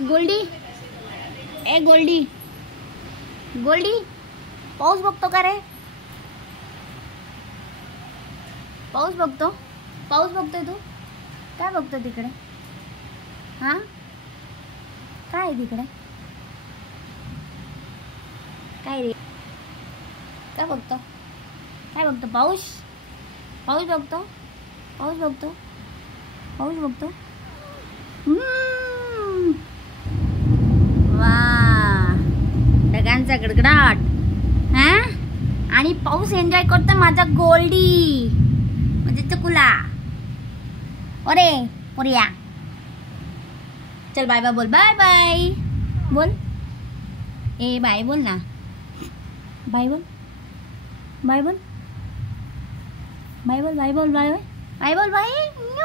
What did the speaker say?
गोल्डी, ए गोल्डी, गोल्डी पाऊस बघतो का रे? पाऊस बघतो? पाऊस बघतोय तू? काय बघतो तिकडे? हां, काय आहे तिकडे? काय रे? काय बघतो? काय बघतो? पाऊस? पाऊस बघतो? पाऊस बघतो? पाऊस बघतो? वा, ढगांचा गडगडाट. हा, आणि पाऊस एन्जॉय करतो माझा गोल्डी, म्हणजे चकुला. अरे पोरिया, चल बाय बाय बोल. बाय बाय बोल. ए बाय बोल ना. बाय बोल. बाय बोल. बाय बोल. बाय बोल. Bye bye. बाय बोल. बाय.